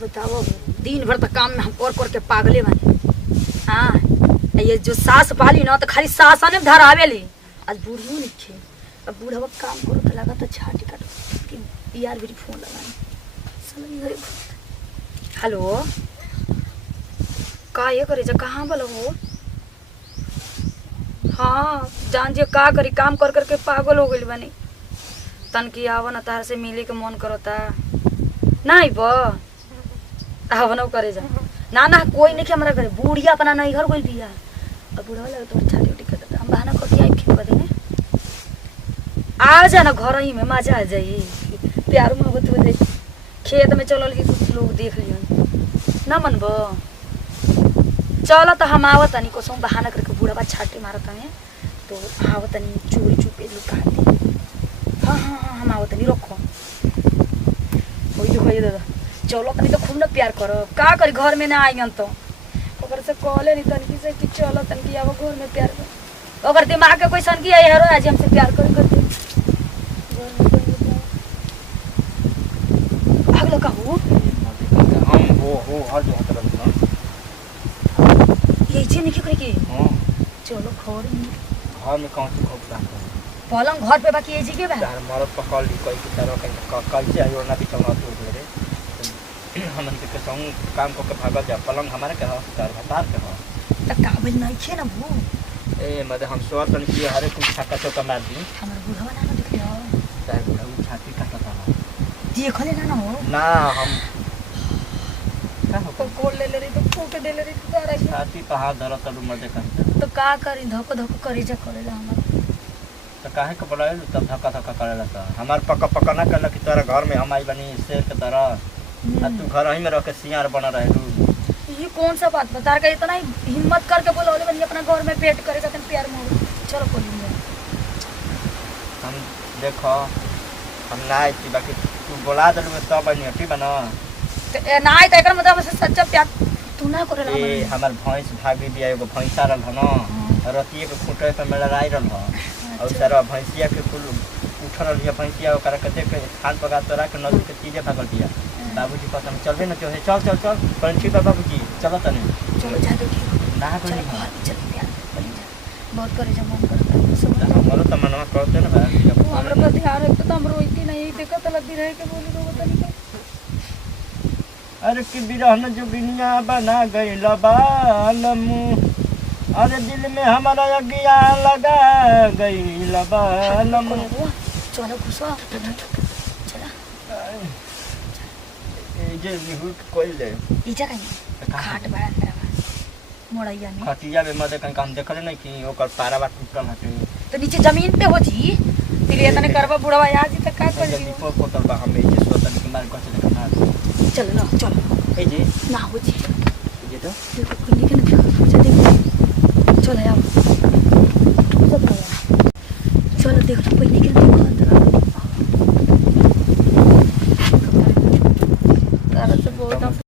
बताओ दिन भर तक काम में हम कर के पागले बने। हाँ ये जो सास पाली ना तो खाली सासा ने धरावेली। आज बूढ़ियों नहीं थे, अब बूढ़ा वक्त काम करो तो लगा तो छाटी काटो कि यार मेरी फोन लगाए। हेलो का ये करे जा कहाँ बोलो हो? हाँ जान जे का करी काम कर करके पागल हो गई बनी। तन की आव न तार से मिले के मन करता नहीं बा आव न करे जा ना ना कोई नहीं के हमरा करे बूढ़िया अपना नहीं घर कोई बिया अब बूढ़ा लगे तो छाती उठी कर हम बहाना करके आई फिर बदे ने आ जा ना घर ही में मजा आ जाई प्यार मोहब्बत हो जाई। खेत में चलल की कुछ लोग देख लियो ना मन बा चलो तो हम आवत तनी कोसम बहाना करके बूढ़ा बा छाटे मारत है तो आवत तनी चोरी चुपे लुका दी। हाँ हाँ हाँ हम आवत तनी रखो होई जो होई दादा चलो तनी तो खूब ना प्यार करो का करी घर में ना आइयन तो ओकर से कहले नहीं तनी से कि चलो तनी आवो घर में प्यार कर ओकर दिमाग के कोई सन की आई हरो आज हमसे प्यार कर करते अगला का हो हम हो हर जो तरफ ना ये चीज नहीं करे की हां चलो घर में कौन सी खोपता पलंग घर पे बाकी ये जी के बा यार मरद पकड़ ली कोई की तरह कैसे आयो ना भी चलना तो रे हमन के संग काम को के भागल जा पलंग हमारे के तार भातार के हो त काबिल नहीं छे ना वो ए मदे हम सोर तन की हरे कुछ छक्का चौका मार दी हमर बुढ़वा ना दिख रहा तार बुढ़ा छाती काटता था देखले ना हो ना हम का हो तो कोल ले रही तो फूक दे ले रही तो तारा की छाती पे हाथ धरत तब मदे कर तो का करी धक धक करे जा करेला हमर तो काहे के बोलाए तब धक्का धक्का करेला त हमार पक्का पक्का ना करला कि तोरा घर में हम आई बनी शेर के तरह आ तू घर ही में रह के सियार बना रहलू। ये कौन सा बात बता का इतना हिम्मत करके बोलौले बनी अपना घर में पेट करे जाते प्यार मोह चलो बोली हम देखो हम ना आई थी बाकी तू बोला दलू तब बनी हटी बना तो ना आई त एकर मतलब से सच्चा प्यार तू ना करेला ए हमर भैंस भागी बिया एगो भैंसा रहल ह न रतिए के खूंटे पे में लड़ाई रहल ह और सारा भैंसिया के कुल उठल रहिया भैंसिया ओकरा के देख के खान पका तोरा के नजर के चीजे भागल दिया बाबूजी कहत हम चलबे न चाहे चल चल चल कौन ठीक है बाबूजी चलो तने चलो जा दो ना कोई चल चल प्यार बोली जा बहुत करे जा मन करता सब हमरो त मनवा कहते न भाई हमरा पर ध्यान रख तो हम रोईती नहीं देखत लगी रहे के बोली रो तनी का अरे कि बिरहन जो बिनिया बना गइल बालमु अरे दिल में हमारा अगिया लगा गइल बालमु चलो घुसो चला ए जे निहुर कोई ले ई जगह नहीं खाट बड़ा अंदर मोड़ैया में खतिया में मदे कहीं काम देखले नहीं कि ओकर पारावा टूटल हटे तो नीचे जमीन पे हो जी तिलिया तने करबा बुढ़वा आज तक का कर जल्दी पोल कोतल बा हम जे सोतन के मार कछ लेके मार चल ना चलो ए जे ना हो जी ये तो देखो कोई नहीं के ना जा देखो चलो आओ चलो देख लो कोई नहीं